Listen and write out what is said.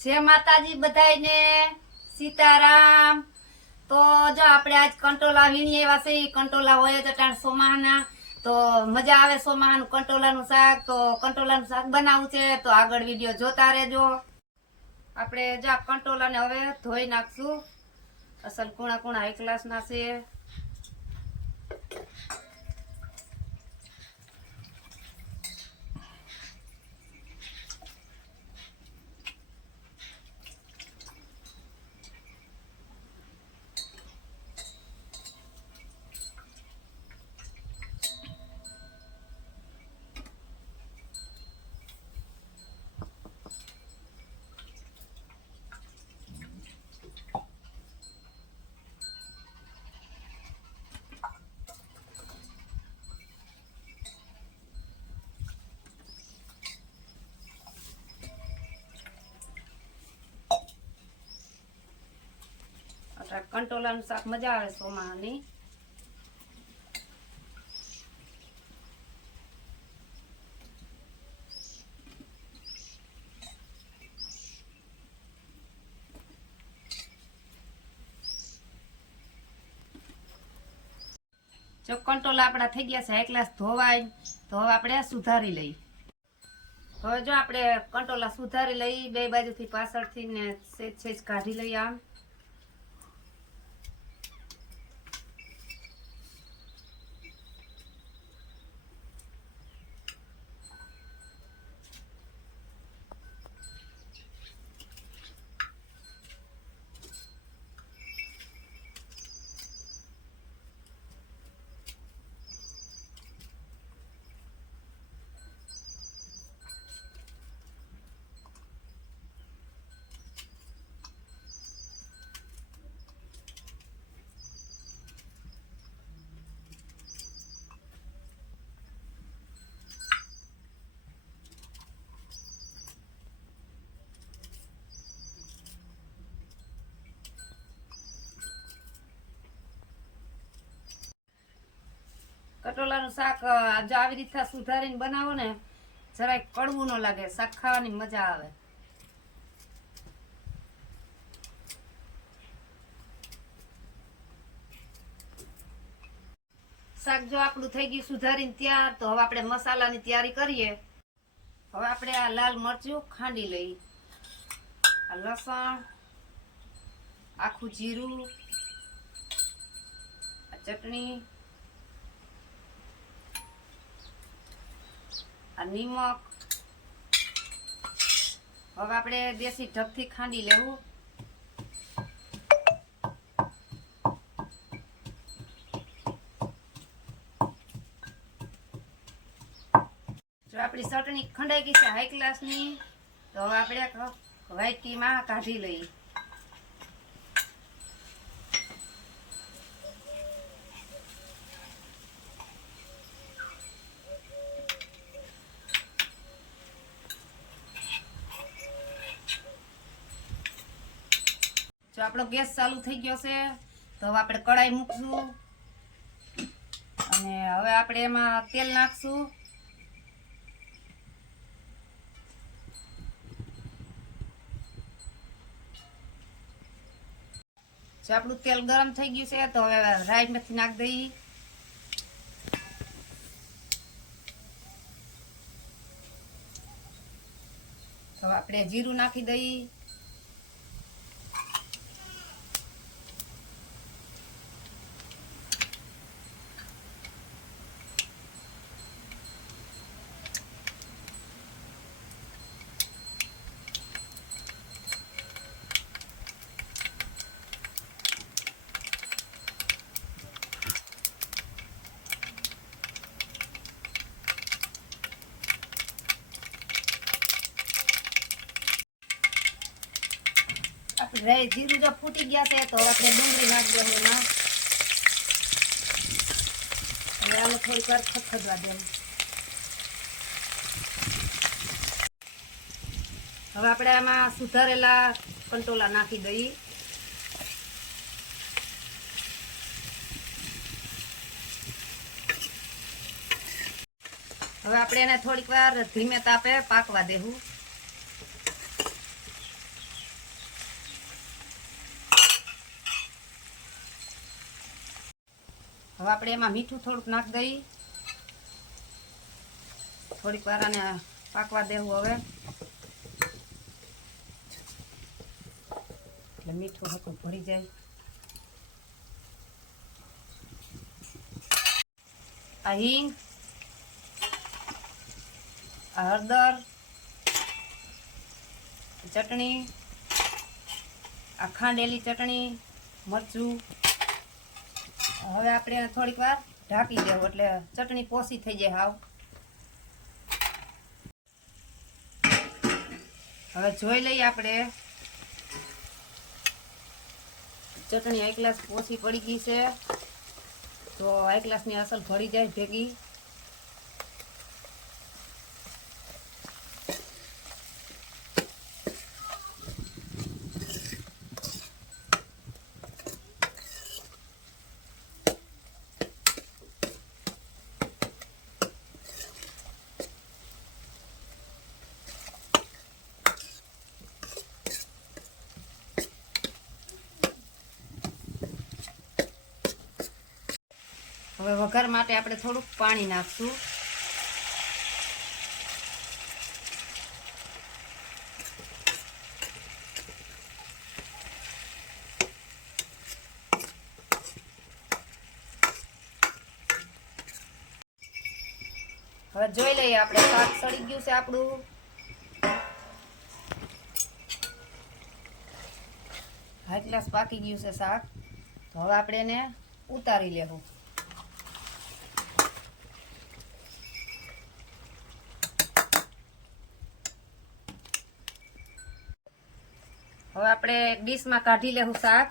જય માતાજી બધાયને સીતારામ. તો જો આપણે આજ કંટોલા વીણી એવા છે કંટોલા હોય તો ટાણ સોમાના. તો મજા આવે સોમાનું કંટોલાનું શાક. તો કંટોલાનું શાક બનાવવું છે, તો આગળ વીડિયો જોતા રહેજો. આપણે જો આ કંટોલાને હવે ધોઈ નાખશું. અસલ કુણા કુણા હાઈ ક્લાસના છે એટલે કંટોલાનું શાક મજા આવે સોમાની. જો કંટોલા આપણા થઈ ગયા છે હાઈ ક્લાસ ધોવાય, તો હવે આપણે સુધારી લઈ હવે જો આપણે કંટોલા સુધારી લઈ બે બાજુથી પાછળથી ને સેજ સેજ કાઢી લઈ આમ. કટોલાનું શાક જો આવી રીતના સુધારીને બનાવો ને, જરાય કડવું ન લાગે. શાક ખાવાની મજા આવે. શાક જો આપણું થઈ ગયું સુધારીને તૈયાર, તો હવે આપણે મસાલાની તૈયારી કરીએ. હવે આપણે આ લાલ મરચું ખાંડી લઈ. આ લસણ, આખું જીરું, આ ચટણી આ નિમક. હવે આપણે દેશી ઢબથી ખાંડી લેવું. જો આપણી ચટણી ખંડાઈ ગઈ છે હાઈ ક્લાસની તો હવે આપણે વ્હાઈટ ટીમાં કાઢી લઈએ. આપણો ગેસ ચાલુ થઈ ગયો છે. તો હવે આપણે કડાઈ મૂકશું. અને હવે આપણે એમાં તેલ નાખશું. જો આપણું તેલ ગરમ થઈ ગયું છે, તો હવે રાઈ મેથી નાખી દઈ તો આપણે જીરું નાખી દઈ રાઈ જીરું જો ફૂટી ગયા છે, તો આપણે ડુંગળી નાખી દઉં એમાં. હવે આને થોડીક વાર ખદખદવા દેવું હવે આપણે આમાં સુધારેલા કંટોલા નાખી દઈએ. હવે આપણે એને થોડીક વાર ધીમે તાપે પાકવા દેવું. હવે આપણે એમાં મીઠું થોડુંક નાખ દઈ. થોડીક વાર આને પાકવા દેવું હવે. એટલે મીઠું હતું ભરી જાય. આ હિંગ, આ હળદર, ચટણી, આ ખાંડેલી ચટણી, મરચું. હવે આપણે થોડીક વાર ઢાંકી દેવું એટલે ચટણી પોસી થઈ જાય હાવ. હવે જોઈ લઈએ આપણે. ચટણી એક ગ્લાસ પોસી પડી ગઈ છે. તો એક ગ્લાસની અસલ ભળી જાય ભેગી. હવે વઘાર માટે આપણે થોડુંક પાણી નાખશું. હવે જોઈ લઈએ આપણે શાક સડી ગયું છે આપણું. હાઈ ગ્લાસ પાકી ગયું છે શાક. તો હવે આપણે એને ઉતારી લેવું. હવે આપણે ડીશમાં કાઢી લેવું શાક.